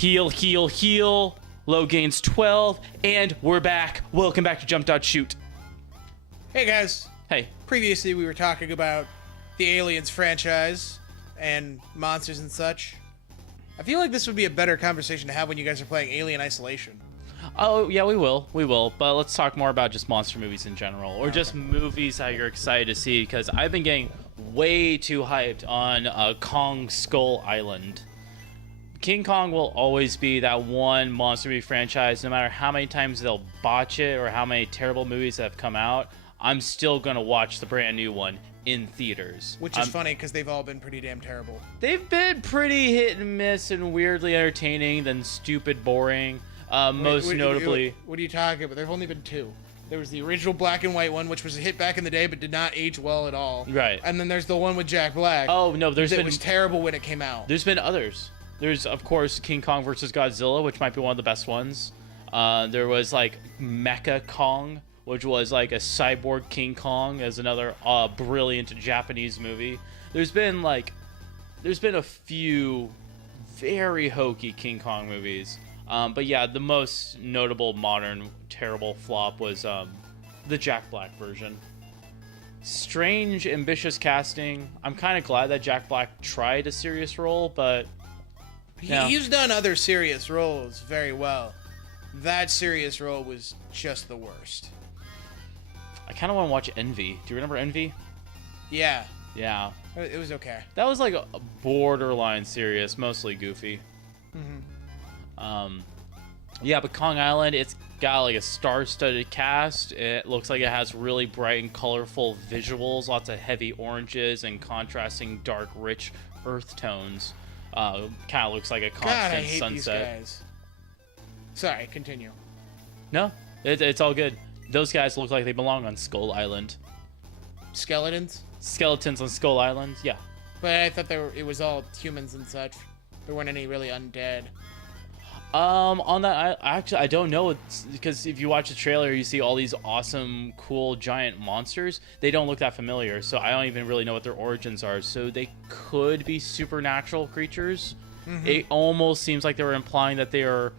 Heal, heal, heal. Low gains 12, and we're back. Welcome back to Jump Dodge Shoot. Hey guys. Hey. Previously we were talking about the Aliens franchise and monsters and such. I feel like this would be a better conversation to have when you guys are playing Alien Isolation. Oh, yeah, we will. But let's talk more about just monster movies in general, or just movies that you're excited to see, because I've been getting way too hyped on Kong Skull Island. King Kong will always be that one monster movie franchise, no matter how many times they'll botch it or how many terrible movies that have come out. I'm still going to watch the brand new one in theaters. Which is funny, because they've all been pretty damn terrible. They've been pretty hit and miss and weirdly entertaining, then stupid boring. Most notably... What are you talking about? There have only been two. There was the original black and white one, which was a hit back in the day, but did not age well at all. Right. And then there's the one with Jack Black. Oh, no, that was terrible when it came out. There's been others. There's, of course, King Kong vs. Godzilla, which might be one of the best ones. There was, like, Mecha Kong, which was, like, a cyborg King Kong, as another brilliant Japanese movie. There's been a few very hokey King Kong movies. But yeah, the most notable modern terrible flop was the Jack Black version. Strange, ambitious casting. I'm kind of glad that Jack Black tried a serious role, but... He's done other serious roles very well. That serious role was just the worst. I kind of want to watch Envy. Do you remember Envy? Yeah. Yeah. It was okay. That was like a borderline serious, mostly goofy. Yeah, but Kong Island, it's got like a star-studded cast. It looks like it has really bright and colorful visuals, lots of heavy oranges and contrasting dark, rich earth tones. Kind of looks like a constant God, I hate sunset. these guys. Sorry, continue. No, it's all good. Those guys look like they belong on Skull Island. Skeletons? Skeletons on Skull Island, yeah. But I thought it was all humans and such. There weren't any really undead. On that, I don't know, because if you watch the trailer, you see all these awesome, cool, giant monsters. They don't look that familiar, so I don't even really know what their origins are. So they could be supernatural creatures. It almost seems like they were implying that they are,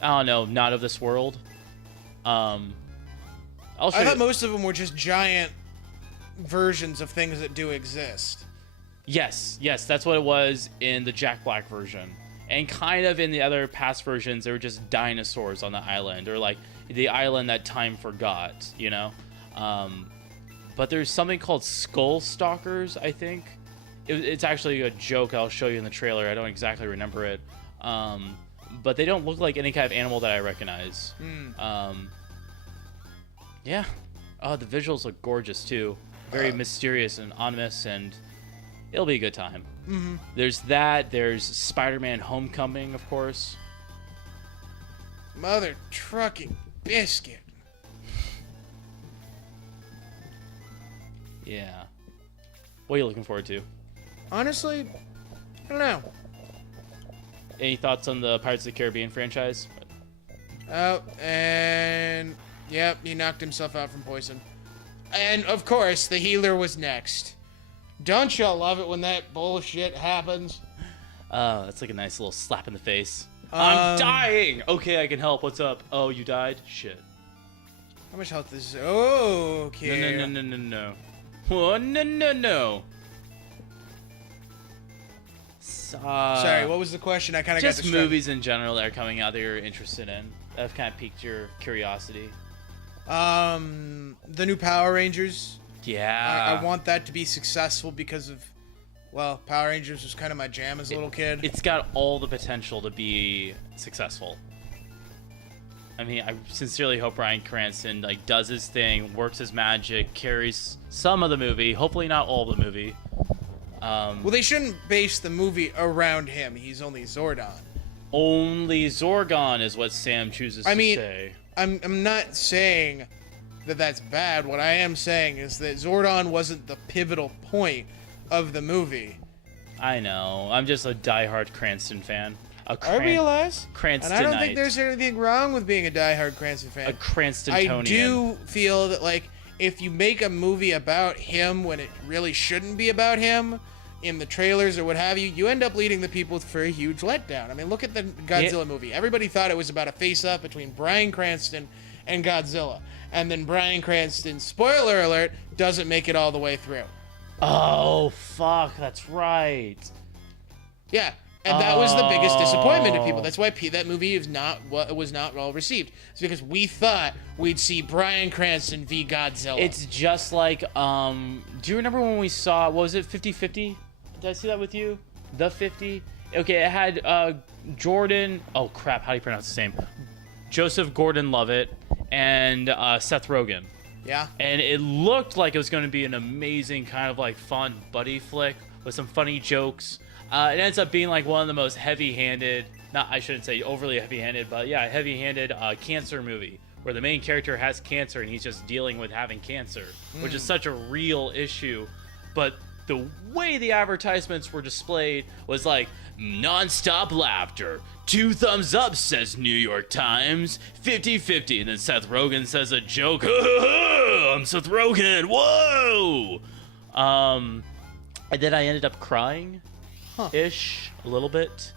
I don't know, not of this world. I thought most of them were just giant versions of things that do exist. Yes, that's what it was in the Jack Black version. And kind of in the other past versions, they were just dinosaurs on the island, or like the island that time forgot, you know? But there's something called Skull Stalkers, I think. It's actually a joke I'll show you in the trailer. I don't exactly remember it. But they don't look like any kind of animal that I recognize. Yeah. Oh, the visuals look gorgeous, too. Very mysterious and ominous, and it'll be a good time. There's that. There's Spider-Man Homecoming, of course. Mother trucking biscuit. Yeah. What are you looking forward to? Honestly, I don't know. Any thoughts on the Pirates of the Caribbean franchise? Oh, and... Yep, he knocked himself out from poison. And, of course, the healer was next. Don't y'all love it when that bullshit happens? That's like a nice little slap in the face. I'm dying! Okay, I can help. What's up? Oh, you died? Shit. How much health is... Oh, okay. No. Oh, no. Sorry, what was the question? I kind of got just distracted. movies in general that are coming out that you're interested in. That have kind of piqued your curiosity. The new Power Rangers. Yeah. I want that to be successful because of, well, Power Rangers was kind of my jam as a little kid. It's got all the potential to be successful. I mean, I sincerely hope Bryan Cranston does his thing, works his magic, carries some of the movie, hopefully not all of the movie. Well, they shouldn't base the movie around him. He's only Zordon. Only Zorgon is what Sam chooses to say. I'm not saying that that's bad. What I am saying is that Zordon wasn't the pivotal point of the movie. I know. I'm just a diehard Cranston fan. I realize. Cranstonite. And I don't think there's anything wrong with being a diehard Cranston fan. A Cranstonian. I do feel that, if you make a movie about him when it really shouldn't be about him, in the trailers or what have you, you end up leading the people for a huge letdown. I mean, look at the Godzilla movie. Everybody thought it was about a face-off between Bryan Cranston and Godzilla. And then Bryan Cranston, spoiler alert, doesn't make it all the way through. Oh, fuck, that's right. Yeah, and that was the biggest disappointment to people. That's why that movie was not well received. It's because we thought we'd see Bryan Cranston v. Godzilla. It's just like, do you remember when we saw, what was it, 50-50? Did I see that with you? The 50? Okay, it had Jordan, oh crap, how do you pronounce his name? Joseph Gordon-Levitt and Seth Rogen. Yeah. And it looked like it was going to be an amazing kind of like fun buddy flick with some funny jokes. It ends up being like one of the most heavy-handed, I shouldn't say overly heavy-handed, but yeah, heavy-handed cancer movie where the main character has cancer and he's just dealing with having cancer, which is such a real issue. But the way the advertisements were displayed was like non-stop laughter. 2 thumbs up, says New York Times. 50-50. And then Seth Rogen says a joke. I'm Seth Rogen. Whoa! And then I ended up crying. Ish. A little bit.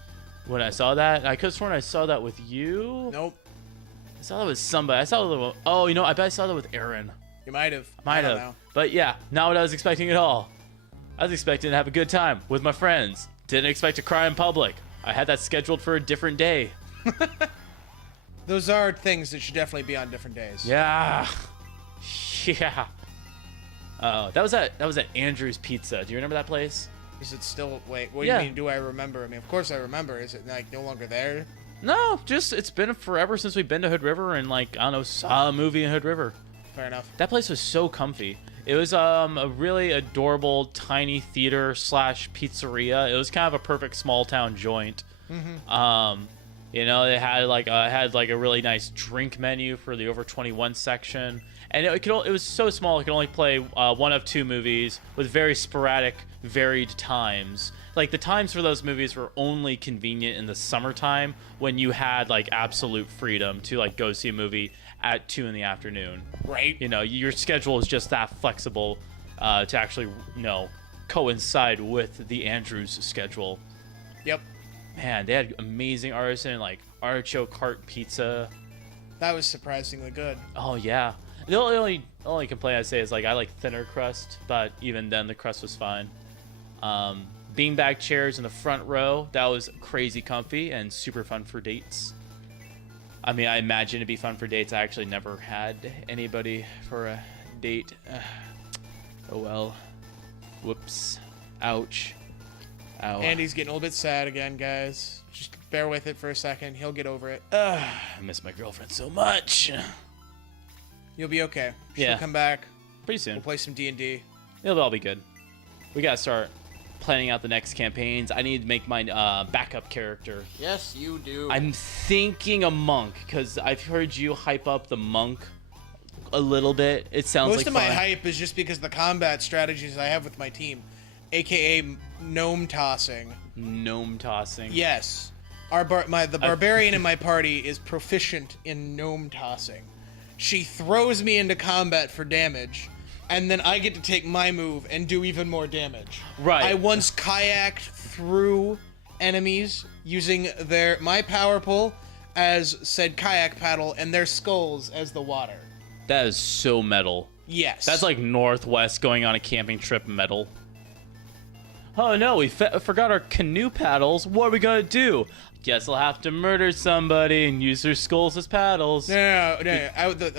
When I saw that. I could have sworn I saw that with you. Nope. I saw that with somebody. I saw that. Oh, you know, I bet I saw that with Aaron. You might have. Might have. Know. But yeah, not what I was expecting at all. I was expecting to have a good time with my friends. Didn't expect to cry in public. I had that scheduled for a different day. Those are things that should definitely be on different days. Yeah. Yeah. Oh, that was at Andrew's Pizza. Do you remember that place? Is it still? Wait, what do you mean? Do I remember? I mean, of course I remember. Is it like no longer there? No, just it's been forever since we've been to Hood River and like I don't know, saw a movie in Hood River. Fair enough. That place was so comfy. It was a really adorable tiny theater / pizzeria. It was kind of a perfect small town joint. Mm-hmm. You know, they had like a really nice drink menu for the over 21 section, and it was so small it could only play 1 of 2 movies with very sporadic, varied times. Like the times for those movies were only convenient in the summertime when you had like absolute freedom to like go see a movie at 2 in the afternoon. Right. You know, your schedule is just that flexible to actually, you know, coincide with the Andrews schedule. Yep. Man, they had amazing artisan like artichoke heart pizza. That was surprisingly good. Oh yeah. The only complaint I'd say is like I like thinner crust, but even then the crust was fine. Beanbag chairs in the front row, that was crazy comfy and super fun for dates. I mean, I imagine it'd be fun for dates. I actually never had anybody for a date. Oh well. Whoops. Ouch. Ow. Andy's getting a little bit sad again, guys. Just bear with it for a second. He'll get over it. I miss my girlfriend so much. You'll be okay. She'll Yeah. come back. Pretty soon. We'll play some D&D. It'll all be good. We gotta start planning out the next campaigns. I need to make my backup character. Yes, you do. I'm thinking a monk, because I've heard you hype up the monk a little bit. It sounds Most like of my fun. hype is just because of the combat strategies I have with my team, aka gnome tossing. Gnome tossing. Yes, the barbarian in my party is proficient in gnome tossing. She throws me into combat for damage, and then I get to take my move and do even more damage. Right. I once kayaked through enemies using my power pole as said kayak paddle and their skulls as the water. That is so metal. Yes. That's like Northwest going on a camping trip metal. Oh no, we forgot our canoe paddles. What are we gonna do? Guess I'll have to murder somebody and use their skulls as paddles. No.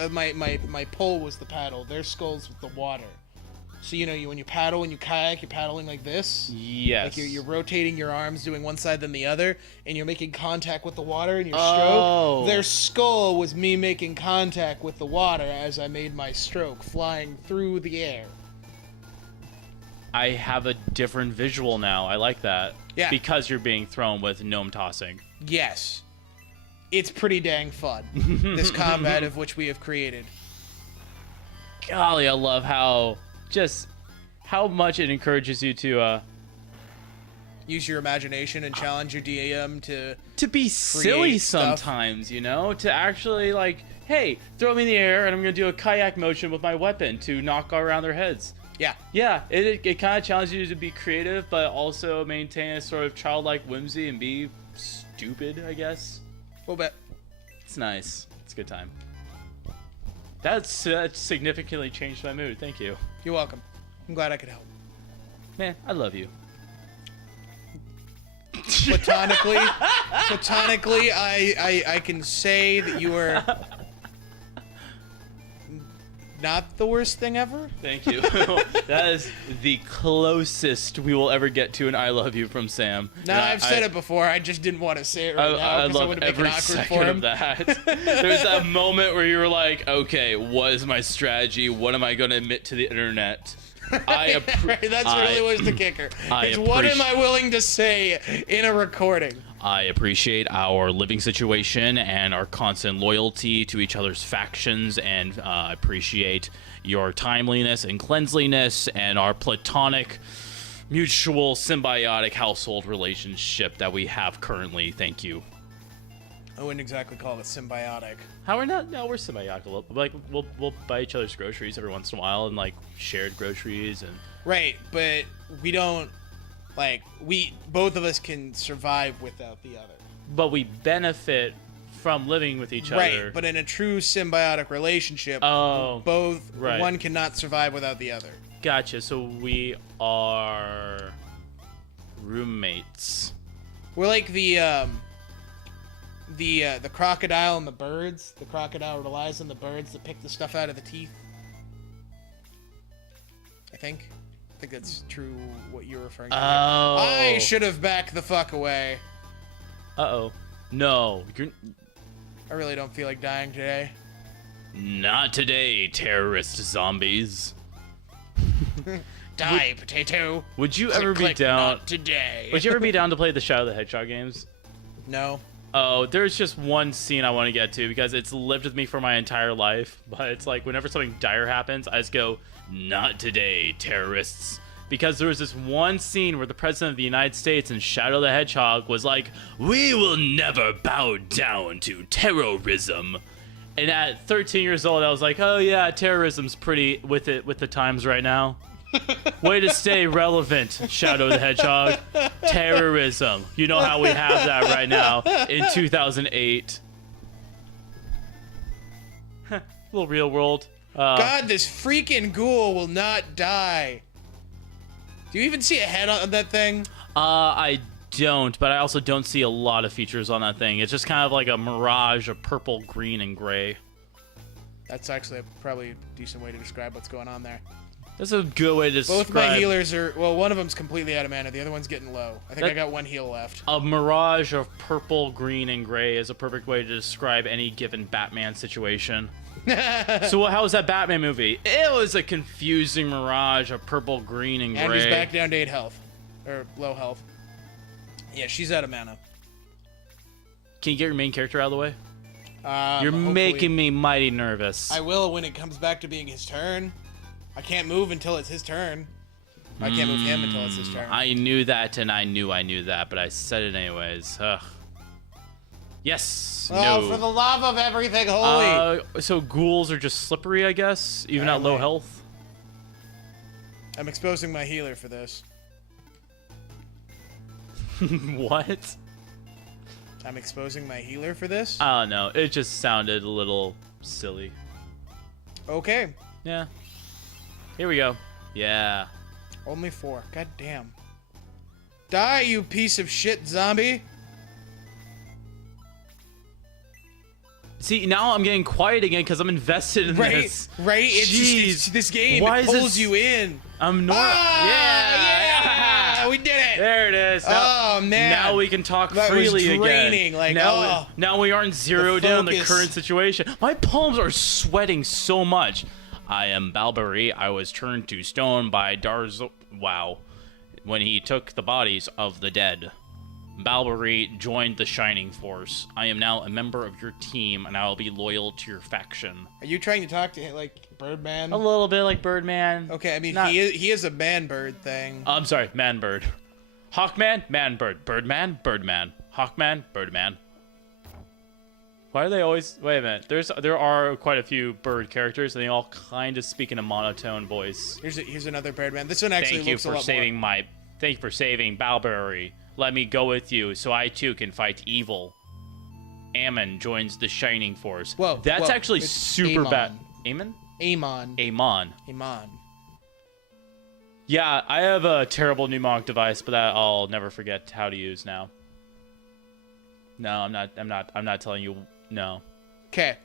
My pole was the paddle. Their skulls with the water. So when you paddle and you kayak, you're paddling like this. Yes. Like you're rotating your arms, doing one side then the other, and you're making contact with the water in your Oh. stroke. Their skull was me making contact with the water as I made my stroke, flying through the air. I have a different visual now. I like that. Yeah. Because you're being thrown with gnome tossing. Yes. It's pretty dang fun, this combat of which we have created. Golly, I love how much it encourages you to Use your imagination and challenge your DM to be silly stuff. sometimes, to actually like, hey, throw me in the air and I'm gonna do a kayak motion with my weapon to knock around their heads. Yeah. Yeah, it kind of challenges you to be creative, but also maintain a sort of childlike whimsy and be stupid, I guess. A little bit. It's nice. It's a good time. That significantly changed my mood. Thank you. You're welcome. I'm glad I could help. Man, I love you. Platonically, I can say that you are not the worst thing ever. Thank you. That is the closest we will ever get to an "I love you" from Sam. No, I've said it before. I just didn't want to say it right now I because I love would make it every awkward second for him. of that. There's that moment where you were like, "Okay, what is my strategy? What am I going to admit to the internet?" Right, that's really was the kicker. It's what am I willing to say in a recording? I appreciate our living situation and our constant loyalty to each other's factions, and appreciate your timeliness and cleanliness and our platonic, mutual, symbiotic household relationship that we have currently. Thank you. I wouldn't exactly call it symbiotic. How we're not? No, we're symbiotic a little. Like we'll buy each other's groceries every once in a while, and like shared groceries and. Right, but we don't. Like, we both of us can survive without the other. But we benefit from living with each other. Right, but in a true symbiotic relationship, one cannot survive without the other. Gotcha. So we are roommates. We're like the crocodile and the birds. The crocodile relies on the birds to pick the stuff out of the teeth. I think that's true what you're referring to. Oh. I should have backed the fuck away. Uh-oh. No. I really don't feel like dying today. Not today, terrorist zombies. Die, potato. Would you ever be down... Not today. Would you ever be down to play the Shadow the Hedgehog games? No. Oh, there's just one scene I want to get to because it's lived with me for my entire life. But it's like whenever something dire happens, I just go, "Not today, terrorists." Because there was this one scene where the President of the United States in Shadow the Hedgehog was like, "We will never bow down to terrorism." And at 13 years old, I was like, "Oh yeah, terrorism's pretty with the times right now." Way to stay relevant, Shadow the Hedgehog. Terrorism. You know how we have that right now in 2008. Little real world. God, this freaking ghoul will not die. Do you even see a head on that thing? I don't, but I also don't see a lot of features on that thing. It's just kind of like a mirage of purple, green, and gray. That's actually probably a decent way to describe what's going on there. That's a good way to describe. Both my healers are... Well, one of them's completely out of mana. The other one's getting low. I think I got one heal left. A mirage of purple, green, and gray is a perfect way to describe any given Batman situation. So how was that Batman movie? It was a confusing mirage of purple, green, and gray. And he's back down to 8 health. Or low health. Yeah, she's out of mana. Can you get your main character out of the way? You're Hopefully. making me mighty nervous. I will when it comes back to being his turn. I can't move until it's his turn. I can't move him until it's his turn. I knew that, and I knew that, but I said it anyways. Ugh. Yes. Oh, no. for the love of everything holy! So ghouls are just slippery, I guess, even at low health. I'm exposing my healer for this. What? I'm exposing my healer for this? I don't know. It just sounded a little silly. Okay. Yeah. Here we go. Yeah. Only 4. God damn. Die, you piece of shit zombie! See, now I'm getting quiet again because I'm invested in this. Right? It's just, this game pulls you in. I'm not. Yeah! We did it! There it is. Now, oh, man. Now we can talk that freely was draining. again. Like, now we aren't zeroed in on the current situation. My palms are sweating so much. I am Balberry. I was turned to stone by Wow. When he took the bodies of the dead. Balberry joined the Shining Force. I am now a member of your team, and I will be loyal to your faction. Are you trying to talk to him like Birdman? A little bit like Birdman. Okay, I mean, he is a man-bird thing. I'm sorry, man-bird. Hawkman, man-bird. Birdman, birdman. Hawkman, birdman. Why are they always? Wait a minute. There are quite a few bird characters, and they all kind of speak in a monotone voice. Here's another Birdman. This one actually Thank you looks a for lot saving more. my. Thank you for saving Balberry. Let me go with you, so I too can fight evil. Ammon joins the Shining Force. Whoa, that's whoa, actually it's super Amon. bad. Ammon? Amon. Amon. Yeah, I have a terrible mnemonic device, but that I'll never forget how to use now. No, I'm not telling you. No. Okay.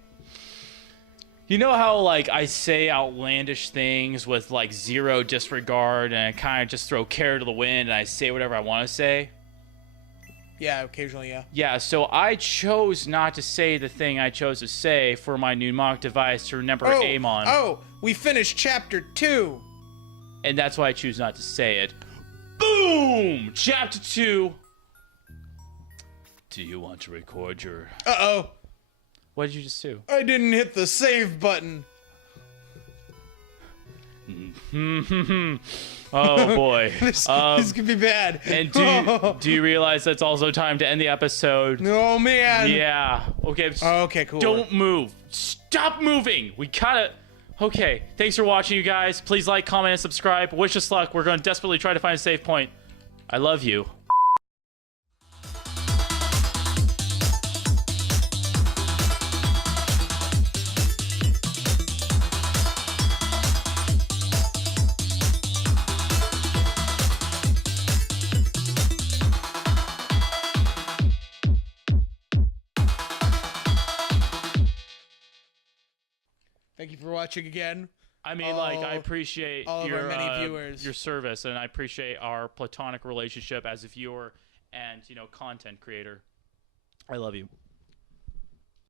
You know how, like, I say outlandish things with, like, zero disregard, and I kind of just throw care to the wind, and I say whatever I want to say? Yeah, occasionally, yeah. Yeah, so I chose not to say the thing I chose to say for my mnemonic device to remember Amon. Oh, we finished chapter 2. And that's why I choose not to say it. Boom! Chapter 2. Do you want to record your... Uh-oh. What did you just do? I didn't hit the save button. Oh boy. This could be bad. And do you realize that's also time to end the episode? Oh, man. Yeah. Okay. Okay, cool. Don't move. Stop moving. We gotta... Okay. Thanks for watching, you guys. Please like, comment, and subscribe. Wish us luck. We're going to desperately try to find a save point. I love you. Thank you for watching again. I mean, like, I appreciate all of our many viewers. Your service, and I appreciate our platonic relationship as a viewer and, content creator. I love you.